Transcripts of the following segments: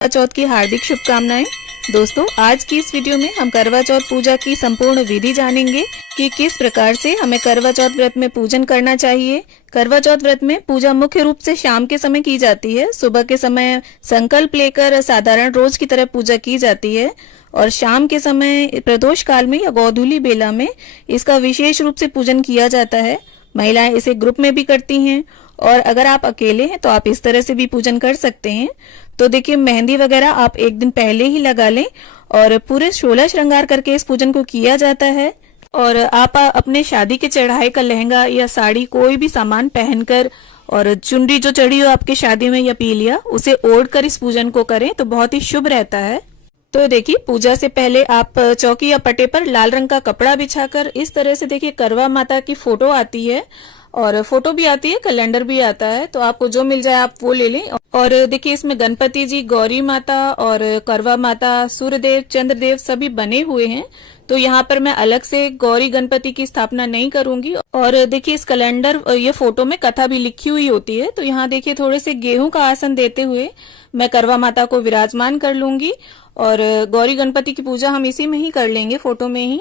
करवा चौथ की हार्दिक शुभकामनाएं। दोस्तों, आज की इस वीडियो में हम करवा चौथ पूजा की संपूर्ण विधि जानेंगे कि किस प्रकार से हमें करवा चौथ व्रत में पूजन करना चाहिए। करवा चौथ व्रत में पूजा मुख्य रूप से शाम के समय की जाती है। सुबह के समय संकल्प लेकर साधारण रोज की तरह पूजा की जाती है और शाम के समय प्रदोष काल में या गोधूली बेला में इसका विशेष रूप से पूजन किया जाता है। महिलाएं इसे ग्रुप में भी करती हैं और अगर आप अकेले हैं तो आप इस तरह से भी पूजन कर सकते हैं। तो देखिए, मेहंदी वगैरह आप एक दिन पहले ही लगा लें और पूरे 16 श्रृंगार करके इस पूजन को किया जाता है। और आप अपने शादी के चढ़ाए का लहंगा या साड़ी कोई भी सामान पहनकर और चुनरी जो चढ़ी हो आपकी शादी में या पीलिया उसे ओढ़कर इस पूजन को करें तो बहुत ही शुभ रहता है। तो देखिए, पूजा से पहले आप चौकी या पटे पर लाल रंग का कपड़ा बिछाकर इस तरह से देखिए करवा माता की फोटो आती है और फोटो भी आती है, कैलेंडर भी आता है, तो आपको जो मिल जाए आप वो ले लें। और देखिए, इसमें गणपति जी, गौरी माता और करवा माता, सूर्यदेव, चंद्रदेव सभी बने हुए हैं। तो यहाँ पर मैं अलग से गौरी गणपति की स्थापना नहीं करूंगी। और देखिए, इस कैलेंडर ये फोटो में कथा भी लिखी हुई होती है। तो यहाँ देखिए, थोड़े से गेहूं का आसन देते हुए मैं करवा माता को विराजमान कर लूंगी और गौरी गणपति की पूजा हम इसी में ही कर लेंगे, फोटो में ही।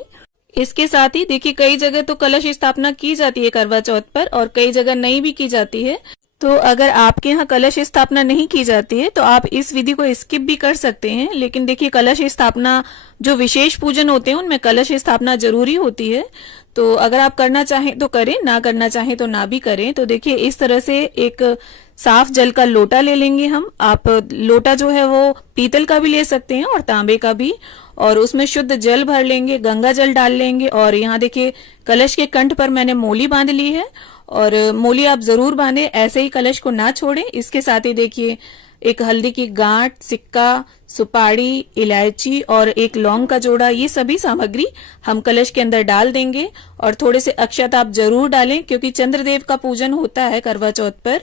इसके साथ ही देखिए, कई जगह तो कलश स्थापना की जाती है करवा चौथ पर और कई जगह नहीं भी की जाती है। तो अगर आपके यहाँ कलश स्थापना नहीं की जाती है तो आप इस विधि को स्किप भी कर सकते हैं। लेकिन देखिए, कलश स्थापना जो विशेष पूजन होते हैं उनमें कलश स्थापना जरूरी होती है। तो अगर आप करना चाहें तो करें, ना करना चाहें तो ना भी करें। तो देखिए, इस तरह से एक साफ जल का लोटा ले लेंगे हम। आप लोटा जो है वो पीतल का भी ले सकते हैं और तांबे का भी, और उसमें शुद्ध जल भर लेंगे, गंगा जल डाल लेंगे। और यहाँ देखिए, कलश के कंठ पर मैंने मोली बांध ली है और मोली आप जरूर बांधे, ऐसे ही कलश को ना छोड़ें। इसके साथ ही देखिए, एक हल्दी की गांठ, सिक्का, सुपारी, इलायची और एक लौंग का जोड़ा, ये सभी सामग्री हम कलश के अंदर डाल देंगे। और थोड़े से अक्षत आप जरूर डालें क्योंकि चंद्रदेव का पूजन होता है करवा चौथ पर,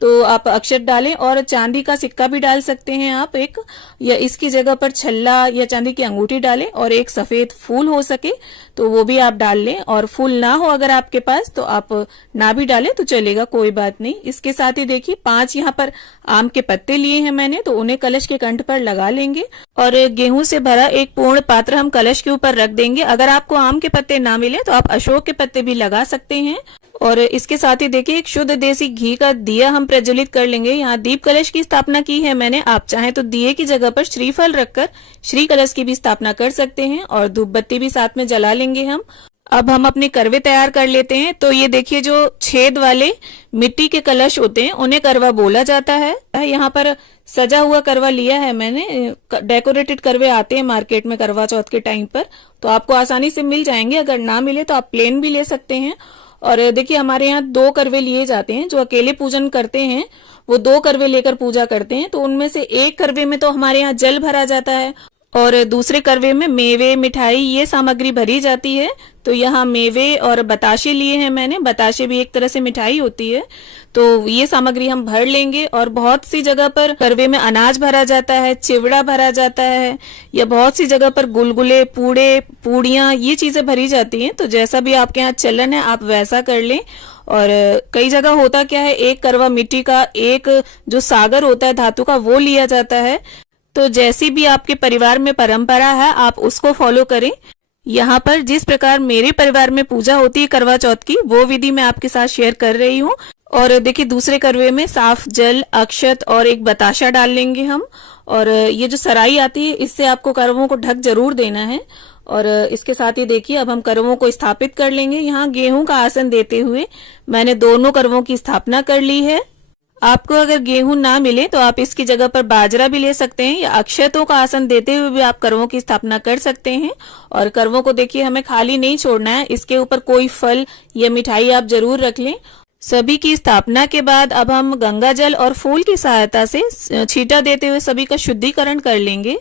तो आप अक्षत डालें। और चांदी का सिक्का भी डाल सकते हैं आप एक, या इसकी जगह पर छल्ला या चांदी की अंगूठी डालें। और एक सफेद फूल हो सके तो वो भी आप डाल लें, और फूल ना हो अगर आपके पास तो आप ना भी डालें तो चलेगा, कोई बात नहीं। इसके साथ ही देखिए, 5 यहाँ पर आम के पत्ते लिए हैं मैंने, तो उन्हें कलश के कंठ पर लगा लेंगे। और गेहूं से भरा एक पूर्ण पात्र हम कलश के ऊपर रख देंगे। अगर आपको आम के पत्ते ना मिले तो आप अशोक के पत्ते भी लगा सकते हैं। और इसके साथ ही देखिए, एक शुद्ध देसी घी का दिया हम प्रज्वलित कर लेंगे। यहाँ दीप कलश की स्थापना की है मैंने, आप चाहें तो दिए की जगह पर श्रीफल रखकर श्री कलश की भी स्थापना कर सकते हैं और धूप बत्ती भी साथ में जला लेंगे हम। अब हम अपने करवे तैयार कर लेते हैं। तो ये देखिए, जो छेद वाले मिट्टी के कलश होते हैं उन्हें करवा बोला जाता है। यहाँ पर सजा हुआ करवा लिया है मैंने, डेकोरेटेड करवे आते हैं मार्केट में करवा चौथ के टाइम पर, तो आपको आसानी से मिल जाएंगे। अगर ना मिले तो आप प्लेन भी ले सकते हैं। और देखिए, हमारे यहाँ 2 करवे लिए जाते हैं। जो अकेले पूजन करते हैं वो 2 करवे लेकर पूजा करते हैं। तो उनमें से एक करवे में तो हमारे यहाँ जल भरा जाता है और दूसरे करवे में मेवे, मिठाई, ये सामग्री भरी जाती है। तो यहाँ मेवे और बताशे लिए हैं मैंने। बताशे भी एक तरह से मिठाई होती है, तो ये सामग्री हम भर लेंगे। और बहुत सी जगह पर करवे में अनाज भरा जाता है, चिवड़ा भरा जाता है, या बहुत सी जगह पर गुलगुले, पूड़े, पूड़ियाँ, ये चीजें भरी जाती हैं। तो जैसा भी आपके यहाँ चलन है आप वैसा कर लें। और कई जगह होता क्या है, एक करवा मिट्टी का, एक जो सागर होता है धातु का, वो लिया जाता है। तो जैसी भी आपके परिवार में परंपरा है आप उसको फॉलो करें। यहाँ पर जिस प्रकार मेरे परिवार में पूजा होती है करवा चौथ की, वो विधि मैं आपके साथ शेयर कर रही हूँ। और देखिए, दूसरे करवे में साफ जल, अक्षत और एक बताशा डाल लेंगे हम। और ये जो सराई आती है इससे आपको करवों को ढक जरूर देना है। और इसके साथ ही देखिए, अब हम करवों को स्थापित कर लेंगे। यहाँ गेहूं का आसन देते हुए मैंने दोनों करवों की स्थापना कर ली है। आपको अगर गेहूं ना मिले तो आप इसकी जगह पर बाजरा भी ले सकते हैं, या अक्षतों का आसन देते हुए भी आप करवों की स्थापना कर सकते हैं। और करवों को देखिए, हमें खाली नहीं छोड़ना है, इसके ऊपर कोई फल या मिठाई आप जरूर रख लें। सभी की स्थापना के बाद अब हम गंगा जल और फूल की सहायता से छींटा देते हुए सभी का शुद्धिकरण कर लेंगे।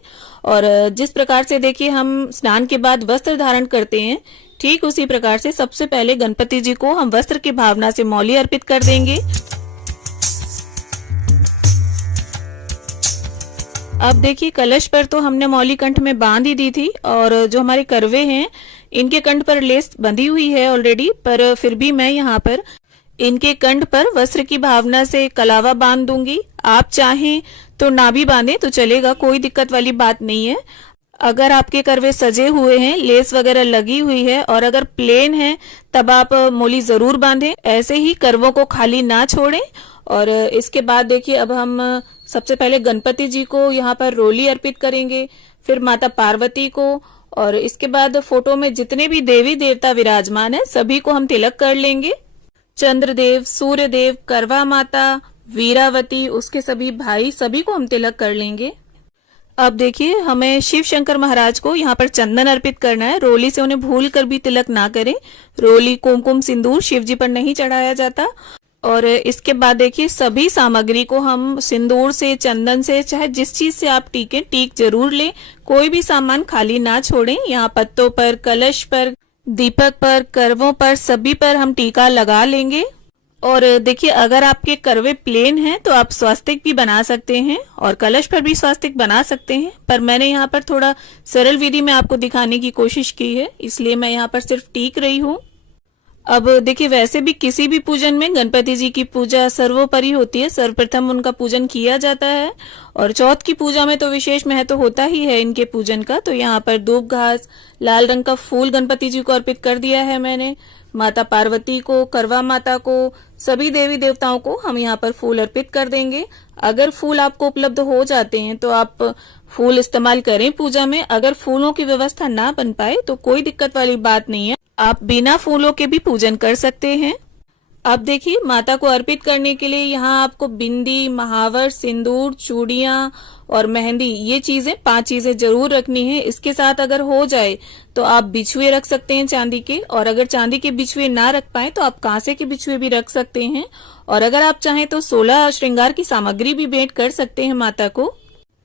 और जिस प्रकार से देखिए हम स्नान के बाद वस्त्र धारण करते हैं, ठीक उसी प्रकार से सबसे पहले गणपति जी को हम वस्त्र की भावना से मौली अर्पित कर देंगे। अब देखिए, कलश पर तो हमने मौली कंठ में बांध ही दी थी और जो हमारे करवे हैं इनके कंठ पर लेस बंधी हुई है ऑलरेडी, पर फिर भी मैं यहाँ पर इनके कंठ पर वस्त्र की भावना से कलावा बांध दूंगी। आप चाहें तो ना भी बांधे तो चलेगा, कोई दिक्कत वाली बात नहीं है। अगर आपके करवे सजे हुए हैं, लेस वगैरह लगी हुई है और अगर प्लेन है तब आप मोली जरूर बांधें। ऐसे ही करवों को खाली ना छोड़ें। और इसके बाद देखिए अब हम सबसे पहले गणपति जी को यहाँ पर रोली अर्पित करेंगे, फिर माता पार्वती को, और इसके बाद फोटो में जितने भी देवी देवता विराजमान है सभी को हम तिलक कर लेंगे। चंद्रदेव, सूर्यदेव, करवा माता, वीरावती, उसके सभी भाई, सभी को हम तिलक कर लेंगे। अब देखिए हमें शिव शंकर महाराज को यहाँ पर चंदन अर्पित करना है। रोली से उन्हें भूल कर भी तिलक ना करें। रोली, कुमकुम, सिंदूर शिव जी पर नहीं चढ़ाया जाता। और इसके बाद देखिए सभी सामग्री को हम सिंदूर से, चंदन से, चाहे जिस चीज से आप टीकें, टीक जरूर लें। कोई भी सामान खाली ना छोड़ें। यहाँ पत्तों पर, कलश पर, दीपक पर, करवों पर, सभी पर हम टीका लगा लेंगे। और देखिए अगर आपके करवे प्लेन हैं तो आप स्वास्तिक भी बना सकते हैं और कलश पर भी स्वास्तिक बना सकते हैं, पर मैंने यहाँ पर थोड़ा सरल विधि में आपको दिखाने की कोशिश की है, इसलिए मैं यहाँ पर सिर्फ टीक रही हूँ। अब देखिए वैसे भी किसी भी पूजन में गणपति जी की पूजा सर्वोपरि होती है, सर्वप्रथम उनका पूजन किया जाता है। और चौथ की पूजा में तो विशेष महत्व होता ही है इनके पूजन का। तो यहाँ पर धूप घास, लाल रंग का फूल गणपति जी को अर्पित कर दिया है मैंने। माता पार्वती को, करवा माता को, सभी देवी देवताओं को हम यहाँ पर फूल अर्पित कर देंगे। अगर फूल आपको उपलब्ध हो जाते हैं तो आप फूल इस्तेमाल करें पूजा में। अगर फूलों की व्यवस्था ना बन पाए तो कोई दिक्कत वाली बात नहीं है, आप बिना फूलों के भी पूजन कर सकते हैं। अब देखिए माता को अर्पित करने के लिए यहाँ आपको बिंदी, महावर, सिंदूर, चूड़ियां और मेहंदी, ये चीजें 5 चीजें जरूर रखनी है। इसके साथ अगर हो जाए तो आप बिछुए रख सकते हैं चांदी के, और अगर चांदी के बिछुए ना रख पाए तो आप कांसे के बिछुए भी रख सकते हैं। और अगर आप चाहें तो 16 श्रृंगार की सामग्री भी भेंट कर सकते हैं माता को।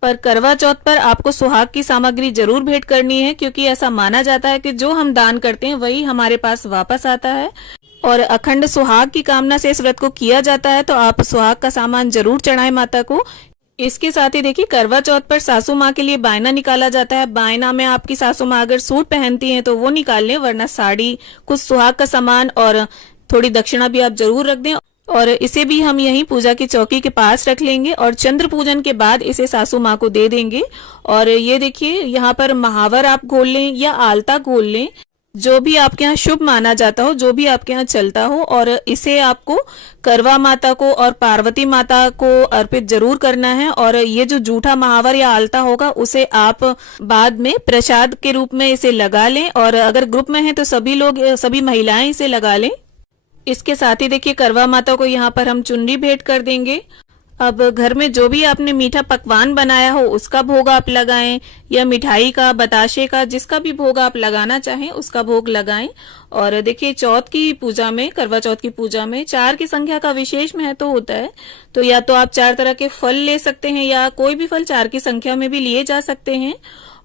पर करवा चौथ पर आपको सुहाग की सामग्री जरूर भेंट करनी है, क्योंकि ऐसा माना जाता है कि जो हम दान करते हैं वही हमारे पास वापस आता है। और अखंड सुहाग की कामना से इस व्रत को किया जाता है, तो आप सुहाग का सामान जरूर चढ़ाएं माता को। इसके साथ ही देखिए करवा चौथ पर सासू माँ के लिए बायना निकाला जाता है। बायना में आपकी सासू माँ अगर सूट पहनती हैं तो वो निकाल लें, वरना साड़ी, कुछ सुहाग का सामान और थोड़ी दक्षिणा भी आप जरूर रख दें। और इसे भी हम यहीं पूजा की चौकी के पास रख लेंगे और चंद्र पूजन के बाद इसे सासू माँ को दे देंगे। और ये देखिए यहाँ पर महावर आप घोल लें या आलता घोल लें, जो भी आपके यहाँ शुभ माना जाता हो, जो भी आपके यहाँ चलता हो। और इसे आपको करवा माता को और पार्वती माता को अर्पित जरूर करना है। और ये जो जूठा महावर या आलता होगा उसे आप बाद में प्रसाद के रूप में इसे लगा लें, और अगर ग्रुप में है तो सभी लोग, सभी महिलाएं इसे लगा लें। इसके साथ ही देखिए करवा माता को यहाँ पर हम चुनरी भेंट कर देंगे। अब घर में जो भी आपने मीठा पकवान बनाया हो उसका भोग आप लगाएं, या मिठाई का, बताशे का, जिसका भी भोग आप लगाना चाहें उसका भोग लगाएं। और देखिए चौथ की पूजा में, करवा चौथ की पूजा में 4 की संख्या का विशेष महत्व होता है। तो या तो आप 4 तरह के फल ले सकते हैं या कोई भी फल 4 की संख्या में भी लिए जा सकते हैं।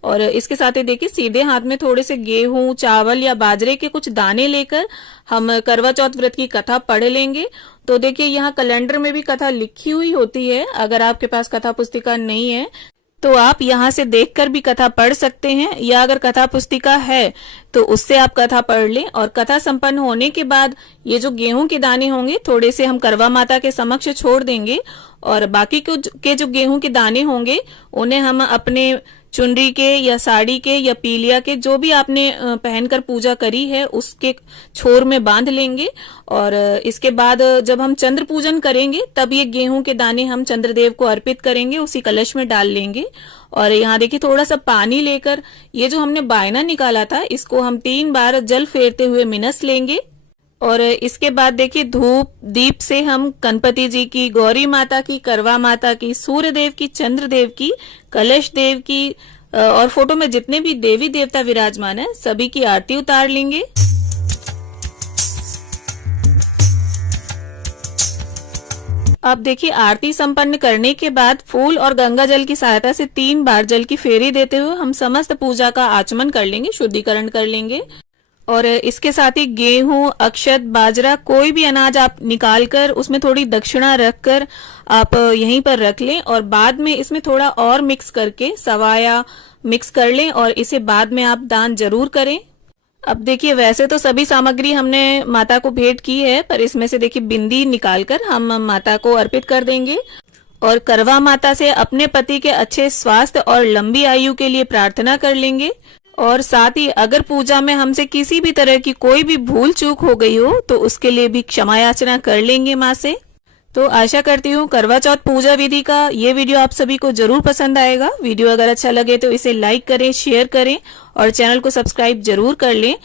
और इसके साथ ही देखिए सीधे हाथ में थोड़े से गेहूं, चावल या बाजरे के कुछ दाने लेकर हम करवा चौथ व्रत की कथा पढ़ लेंगे। तो देखिए यहाँ कैलेंडर में भी कथा लिखी हुई होती है। अगर आपके पास कथा पुस्तिका नहीं है तो आप यहाँ से देखकर भी कथा पढ़ सकते हैं, या अगर कथा पुस्तिका है तो उससे आप कथा पढ़ लें। और कथा संपन्न होने के बाद ये जो गेहूं के दाने होंगे थोड़े से हम करवा माता के समक्ष छोड़ देंगे, और बाकी के जो गेहूं के दाने होंगे उन्हें हम अपने चुनरी के या साड़ी के या पीलिया के, जो भी आपने पहनकर पूजा करी है, उसके छोर में बांध लेंगे। और इसके बाद जब हम चंद्र पूजन करेंगे तब ये गेहूं के दाने हम चंद्रदेव को अर्पित करेंगे, उसी कलश में डाल लेंगे। और यहाँ देखिए थोड़ा सा पानी लेकर ये जो हमने बायना निकाला था इसको हम 3 बार जल फेरते हुए मिनस लेंगे। और इसके बाद देखिए धूप दीप से हम गणपति जी की, गौरी माता की, करवा माता की, सूर्य देव की, चंद्र देव की, कलश देव की और फोटो में जितने भी देवी देवता विराजमान है सभी की आरती उतार लेंगे। अब देखिए आरती संपन्न करने के बाद फूल और गंगा जल की सहायता से 3 बार जल की फेरी देते हुए हम समस्त पूजा का आचमन कर लेंगे, शुद्धिकरण कर लेंगे। और इसके साथ ही गेहूं, अक्षत, बाजरा, कोई भी अनाज आप निकाल कर उसमें थोड़ी दक्षिणा रखकर आप यहीं पर रख लें, और बाद में इसमें थोड़ा और मिक्स करके सवाया मिक्स कर लें, और इसे बाद में आप दान जरूर करें। अब देखिए वैसे तो सभी सामग्री हमने माता को भेंट की है, पर इसमें से देखिए बिंदी निकालकर हम माता को अर्पित कर देंगे। और करवा माता से अपने पति के अच्छे स्वास्थ्य और लंबी आयु के लिए प्रार्थना कर लेंगे। और साथ ही अगर पूजा में हमसे किसी भी तरह की कोई भी भूल चूक हो गई हो तो उसके लिए भी क्षमा याचना कर लेंगे माँ से। तो आशा करती हूँ करवा चौथ पूजा विधि का ये वीडियो आप सभी को जरूर पसंद आएगा। वीडियो अगर अच्छा लगे तो इसे लाइक करें, शेयर करें और चैनल को सब्सक्राइब जरूर कर लें।